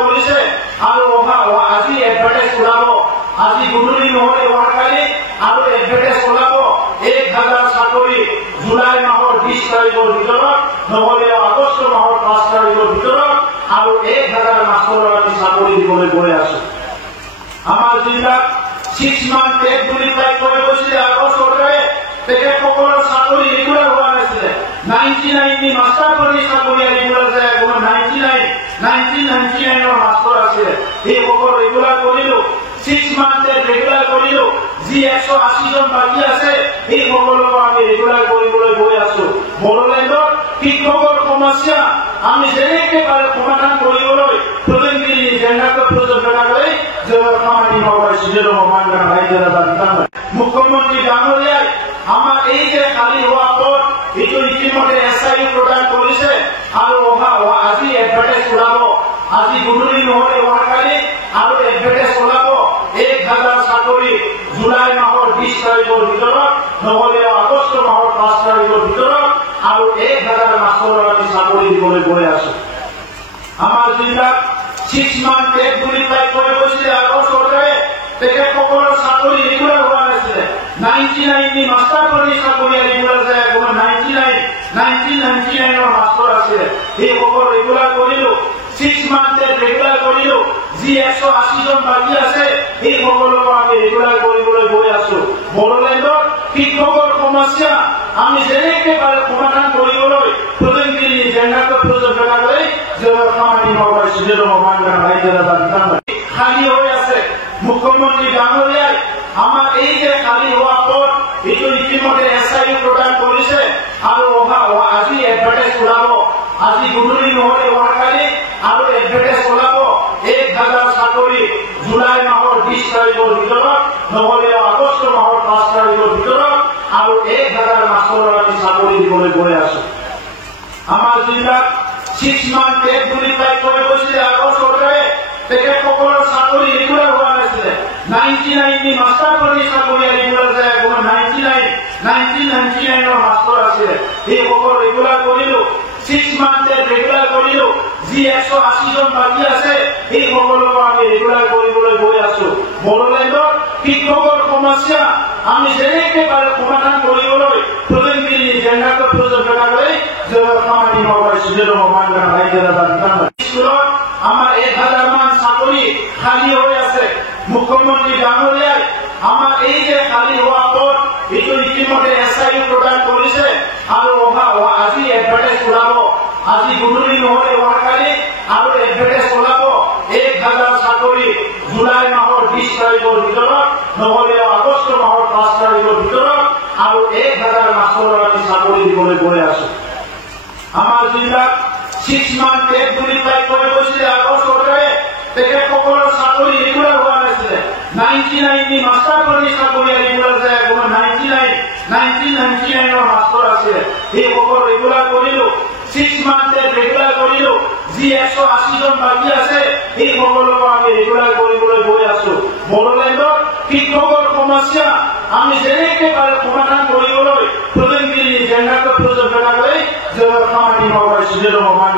কৰিছে আৰু আজি এডভাৰটাইজ ওলাব আজি গুৰুলি নহলে অহাকালি আৰু এডভাৰটাইজ ওলাব 1000 চাকৰি জুলাই মাহৰ 20 তাৰিখৰ ভিতৰত নহলে আগষ্ট মাহৰ 5 তাৰিখৰ ভিতৰত আৰু 1000 মাষ্টৰৰ আমি চাকৰি দিবলৈ গৈ আছো। আমাৰ জিলাত 6 মান্থ টেক বুলি পাই কৈ গৈছিলে আগৰ চৰকাৰে তেখেতসকলৰ চাকৰি ৰেগুলাৰ হোৱা নাছিলে 99 মাষ্টাৰ কৰি চাকৰি ৰেগুলাৰ যায় কোনো 1999 মাষ্টৰ আছিলে এইসকল ৰেগুলাৰ কৰিলো 6 মান্থ ৰেগুলাৰ কৰিলো যি 180 জন বাকী আছে এই সকলক আমি ৰেগুলাৰ কৰিবলৈ গৈ আছো। বড়োলেণ্ডৰ শিক্ষকৰ সমস্যা আমি যেনেকৈ পাৰে সমাধান কৰিবলৈ প্ৰধানমন্ত্ৰী জেনেৰেল প্ৰজেক্ট কৰি জনসাধাৰণ হওয়ার সুযোগ সমান মুখ্যমন্ত্রী ডাঙরিয়ায় আমার এই যে খালি হওয়া পদ এইটো ইতিমধ্যে SIU প্রদান করেছে আৰু আজি এডভাৰটাইজ ওলাব আজি গুৰুলি নহলে অহাকালি আৰু এডভাৰটাইজ ওলাব 1000 চাকৰি জুলাই মাহৰ 20 তাৰিখৰ ভিতৰত নহলে আগষ্ট মাহৰ 5 তাৰিখৰ ভিতৰত আৰু 1000 মাষ্টৰৰ আমি চাকৰি দিবলৈ গৈ আছো। আমাৰ জিলাত 6 মান্থ টেক বুলি পাই কৈ গৈছিলে আগৰ চৰকাৰে তেখেতসকলৰ চাকৰি ৰেগুলাৰ হোৱা নাছিলে 99 মাষ্টাৰ কৰি চাকৰি ৰেগুলাৰ যায় কোনো 1999 মাষ্টৰ আছিলে এইসকল ৰেগুলাৰ কৰিলো 6 মান্থ ৰেগুলাৰ কৰিলো যি 180 জন বাকী আছে এই সকলক আমি ৰেগুলাৰ কৰিবলৈ গৈ আছো। বড়োলেণ্ডৰ শিক্ষকৰ সমস্যা আমি যেনেকৈ পাৰে সমাধান কৰিবলৈ প্ৰধানমন্ত্ৰী জেনেৰেল প্ৰজেক্ট কৰি জনসাধাৰণ হওয়ার সুযোগ সমান খালি হৈ আছে। মুখ্যমন্ত্রী ডাঙরিয়ায় আমার এই যে খালি হওয়া পদ এইটো ইতিমধ্যে SIU প্রদান করেছে আৰু আজি এডভাৰটাইজ ওলাব আজি গুৰুলি নহলে অহাকালি আৰু এডভাৰটাইজ ওলাব 1000 চাকৰি জুলাই মাহৰ 20 তাৰিখৰ ভিতৰত নহলে আগষ্ট মাহৰ 5 তাৰিখৰ ভিতৰত আৰু 1000 মাষ্টৰৰ আমি চাকৰি দিবলৈ গৈ আছো। আমাৰ জিলাত 6 মান্থ টেক বুলি পাই কৈ গৈছিলে আগৰ চৰকাৰে তেখেতসকলৰ চাকৰি ৰেগুলাৰ হোৱা নাছিলে 99 মাষ্টাৰ কৰি চাকৰি ৰেগুলাৰ যায় কোনো 1999 মাষ্টৰ আছিলে এইসকল ৰেগুলাৰ কৰিলো 6 মান্থ ৰেগুলাৰ কৰিলো যি 180 জন বাকী আছে এই সকলক আমি ৰেগুলাৰ কৰিবলৈ গৈ আছো। বড়োলেণ্ডৰ শিক্ষকৰ সমস্যা আমি যেনেকৈ পাৰে সমাধান কৰিবলৈ প্ৰধানমন্ত্ৰী জেনেৰেল প্ৰজেক্ট কৰি জনসাধাৰণ হওয়ার সুযোগ সমান স্কুলত আমার 1000 মান চাকরি খালি হৈ আছে। মুখ্যমন্ত্রী ডাঙরিয়ায় আমার এই যে খালি হওয়া পদ এইটো ইতিমধ্যে SIU প্রদান করেছে আৰু আজি এডভাৰটাইজ ওলাব আজি গুৰুলি নহলে অহাকালি আৰু এডভাৰটাইজ ওলাব 1000 চাকৰি জুলাই মাহৰ 20 তাৰিখৰ ভিতৰত নহলে আগষ্ট মাহৰ 5 তাৰিখৰ ভিতৰত আৰু 1000 মাষ্টৰৰ আমি চাকৰি দিবলৈ গৈ আছো। আমাৰ জিলাত 6 মান্থ টেক বুলি পাই কৈ গৈছিলে আগৰ চৰকাৰে তেখেতসকলৰ চাকৰি ৰেগুলাৰ হোৱা নাছিলে 99 মাষ্টাৰ কৰি চাকৰি ৰেগুলাৰ যায় কোনো 1999 মাষ্টৰ আছিলে এইসকল ৰেগুলাৰ কৰিলো 6 মান্থ ৰেগুলাৰ কৰিলো যি 180 জন বাকী আছে এই সকলক আমি ৰেগুলাৰ কৰিবলৈ গৈ আছো। বড়োলেণ্ডৰ শিক্ষকৰ সমস্যা আমি যেনেকৈ পাৰে সমাধান কৰিবলৈ প্ৰধানমন্ত্ৰী জেনেৰেল প্ৰজেক্ট কৰি জনসাধাৰণ হওয়াৰ সুযোগ সমান